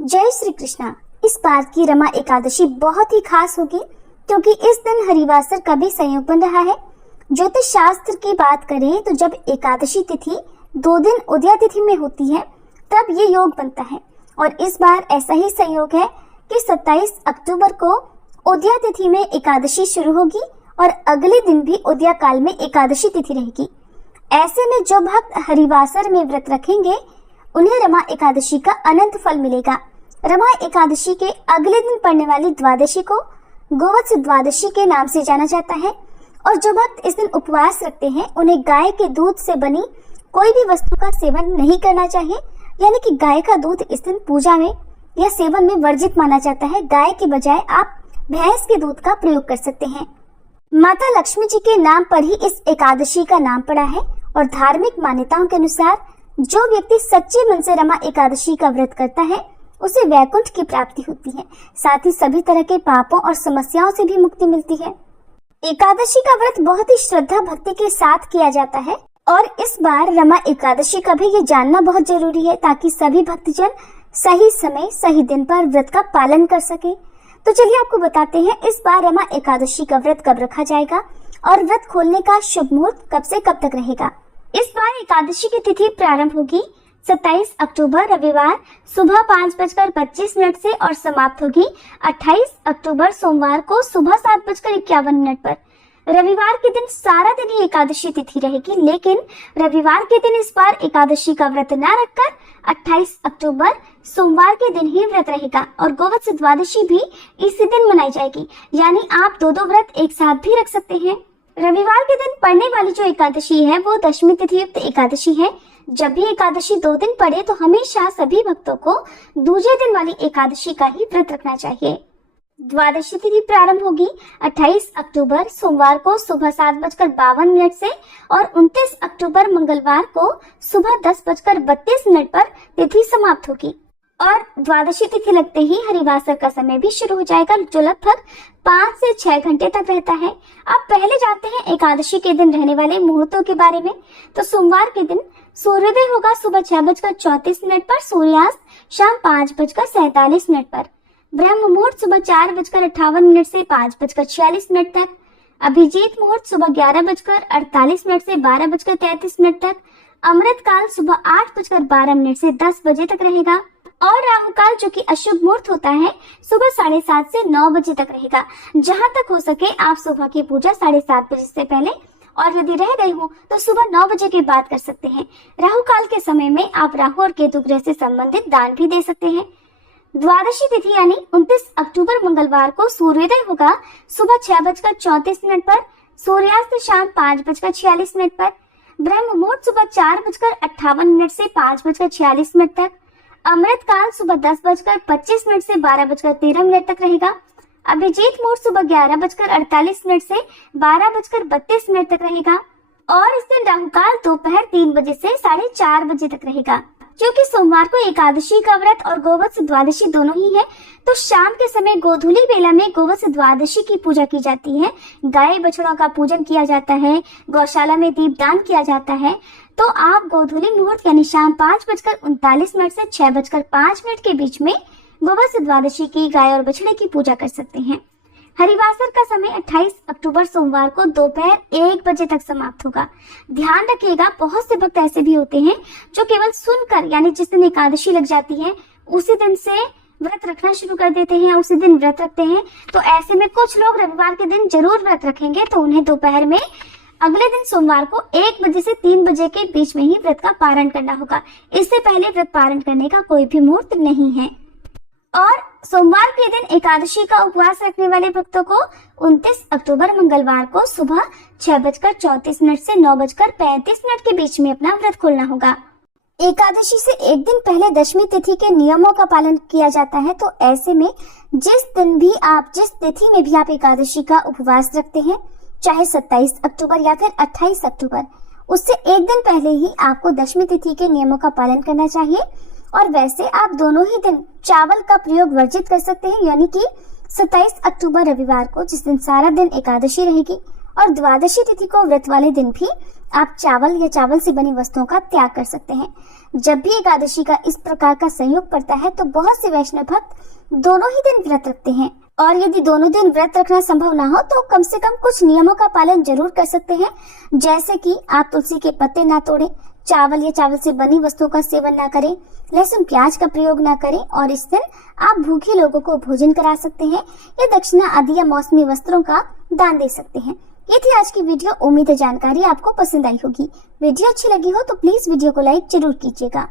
जय श्री कृष्णा। इस बार की रमा एकादशी बहुत ही खास होगी क्योंकि इस दिन हरिवासर का भी संयोग बन रहा है। ज्योतिष शास्त्र की बात करें तो जब एकादशी तिथि 2 दिन उदया तिथि में होती है तब ये योग बनता है और इस बार ऐसा ही संयोग है कि 27 अक्टूबर को उदया तिथि में एकादशी शुरू होगी और अगले दिन भी उदया काल में एकादशी तिथि रहेगी। ऐसे में जो भक्त हरिवासर में व्रत रखेंगे उन्हें रमा एकादशी का अनंत फल मिलेगा। रमा एकादशी के अगले दिन पड़ने वाली द्वादशी को गोवत्स द्वादशी के नाम से जाना जाता है और जो भक्त इस दिन उपवास रखते हैं उन्हें गाय के दूध से बनी कोई भी वस्तु का सेवन नहीं करना चाहिए, यानी कि गाय का दूध इस दिन पूजा में या सेवन में वर्जित माना जाता है। गाय के बजाय आप भैंस के दूध का प्रयोग कर सकते हैं। माता लक्ष्मी जी के नाम पर ही इस एकादशी का नाम पड़ा है और धार्मिक मान्यताओं के अनुसार जो व्यक्ति सच्चे मन से रमा एकादशी का व्रत करता है उसे वैकुंठ की प्राप्ति होती है। साथ ही सभी तरह के पापों और समस्याओं से भी मुक्ति मिलती है। एकादशी का व्रत बहुत ही श्रद्धा भक्ति के साथ किया जाता है और इस बार रमा एकादशी का भी ये जानना बहुत जरूरी है ताकि सभी भक्तजन सही समय सही दिन पर व्रत का पालन कर सके। तो चलिए आपको बताते हैं इस बार रमा एकादशी का व्रत कब रखा जाएगा और व्रत खोलने का शुभ मुहूर्त कब से कब तक रहेगा। इस बार एकादशी की तिथि प्रारंभ होगी 27 अक्टूबर रविवार सुबह 5:25 से और समाप्त होगी 28 अक्टूबर सोमवार को सुबह 7:51 पर। रविवार के दिन सारा दिन ही एकादशी तिथि रहेगी, लेकिन रविवार के दिन इस बार एकादशी का व्रत न रखकर 28 अक्टूबर सोमवार के दिन ही व्रत रहेगा और गोवत्स द्वादशी भी इसी दिन मनाई जाएगी, यानी आप दो व्रत एक साथ भी रख सकते हैं। रविवार के दिन पड़ने वाली जो एकादशी है वो दशमी तिथि युक्त एकादशी है। जब भी एकादशी 2 दिन पड़े तो हमेशा सभी भक्तों को दूसरे दिन वाली एकादशी का ही व्रत रखना चाहिए। द्वादशी तिथि प्रारंभ होगी 28 अक्टूबर सोमवार को सुबह 7:52 से और 29 अक्टूबर मंगलवार को सुबह 10:32 पर तिथि समाप्त होगी और द्वादशी तिथि लगते ही हरिवासर का समय भी शुरू हो जाएगा जो लगभग 5 से 6 घंटे तक रहता है। अब पहले जानते हैं एकादशी के दिन रहने वाले मुहूर्तों के बारे में। तो सोमवार के दिन सूर्योदय होगा सुबह 6:34 पर, सूर्यास्त शाम 5:47 पर। ब्रह्म मुहूर्त सुबह 4:58 से 5:46 तक। अभिजीत मुहूर्त सुबह 11:48 से 12:33 तक। अमृत काल सुबह 8:12 से 10 बजे तक रहेगा और राहु काल जो कि अशुभ मुहूर्त होता है सुबह 7:30 से 9 बजे तक रहेगा। जहां तक हो सके आप सुबह की पूजा 7:30 बजे से पहले और यदि रह गई हो तो सुबह 9 बजे के बाद कर सकते हैं। राहु काल के समय में आप राहु और केतु ग्रह से संबंधित दान भी दे सकते हैं। द्वादशी तिथि यानी 29 अक्टूबर मंगलवार को सूर्योदय होगा सुबह 6:34 पर, सूर्यास्त शाम 5:46 पर। ब्रह्म मुहूर्त सुबह 4:58 से 5:46 तक। अमृत काल सुबह 10:25 से 12:13 तक रहेगा। अभिजीत मुहूर्त सुबह 11:48 से 12:32 तक रहेगा और इस दिन राहु काल दोपहर 3 बजे से 4:30 बजे तक रहेगा। क्योंकि सोमवार को एकादशी का व्रत और गोवत्स द्वादशी दोनों ही है तो शाम के समय गोधूली बेला में गोवत्स द्वादशी की पूजा की जाती है। गाय बछड़ों का पूजन किया जाता है, गौशाला में दीपदान किया जाता है। तो आप गोधूली मुहूर्त यानी शाम 5:39 से 6:05 के बीच में गोवत्स द्वादशी की गाय और बछड़े की पूजा कर सकते हैं। हरिवासर का समय 28 अक्टूबर सोमवार को दोपहर 1 बजे तक समाप्त होगा। ध्यान रखिएगा बहुत से भक्त ऐसे भी होते हैं जो केवल सुनकर यानी जिस दिन एकादशी लग जाती है उसी दिन से व्रत रखना शुरू कर देते हैं, उसी दिन व्रत रखते हैं। तो ऐसे में कुछ लोग रविवार के दिन जरूर व्रत रखेंगे तो उन्हें दोपहर में अगले दिन सोमवार को 1 बजे से 3 बजे के बीच में ही व्रत का पारण करना होगा। इससे पहले व्रत पारण करने का कोई भी मुहूर्त नहीं है। और सोमवार के दिन एकादशी का उपवास रखने वाले भक्तों को 29 अक्टूबर मंगलवार को सुबह 6:34 से 9:35 के बीच में अपना व्रत खोलना होगा। एकादशी से एक दिन पहले दशमी तिथि के नियमों का पालन किया जाता है। तो ऐसे में जिस दिन भी आप जिस तिथि में भी आप एकादशी का उपवास रखते हैं, चाहे 27 अक्टूबर या फिर 28 अक्टूबर, उससे एक दिन पहले ही आपको दशमी तिथि के नियमों का पालन करना चाहिए। और वैसे आप दोनों ही दिन चावल का प्रयोग वर्जित कर सकते हैं, यानी कि 27 अक्टूबर रविवार को जिस दिन सारा दिन एकादशी रहेगी और द्वादशी तिथि को व्रत वाले दिन भी आप चावल या चावल से बनी वस्तुओं का त्याग कर सकते हैं। जब भी एकादशी का इस प्रकार का संयोग पड़ता है तो बहुत से वैष्णव भक्त दोनों ही दिन व्रत रखते हैं, और यदि दोनों दिन व्रत रखना संभव ना हो तो कम से कम कुछ नियमों का पालन जरूर कर सकते हैं, जैसे कि आप तुलसी के पत्ते ना तोड़ें, चावल या चावल से बनी वस्तुओं का सेवन ना करें, लहसुन प्याज का प्रयोग ना करें, और इस दिन आप भूखे लोगों को भोजन करा सकते हैं या दक्षिणा आदि या मौसमी वस्त्रों का दान दे सकते हैं। ये थी आज की वीडियो। उम्मीद है जानकारी आपको पसंद आई होगी। वीडियो अच्छी लगी हो तो प्लीज वीडियो को लाइक जरूर कीजिएगा।